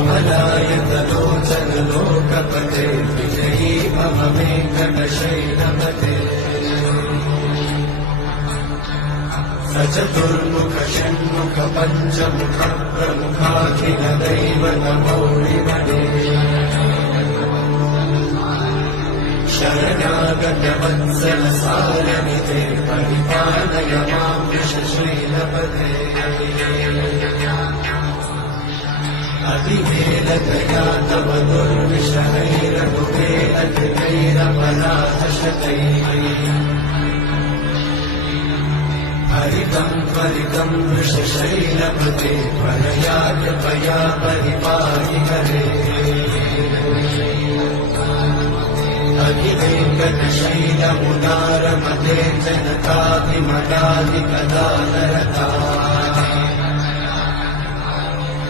कमलायतलोचनलोकपते विजयी भव वेङ्कटशैलपते सचतुर्मुख षण्मुख पञ्चमुख प्रमुखाखिल दैवतमौलिमणे शरणागत वत्सल सारनिधे परिपालय मां वृषशैलपते अतिवेलतया तव दुर्विषहैरघुवेलतिवैरपराधशतैः हरितं त्वरितं वृषशैलपते त्वरया कृपया परिपाहि हरे अखिलेङ्कटशैलमुदारमते जनताभिमदादिकदानर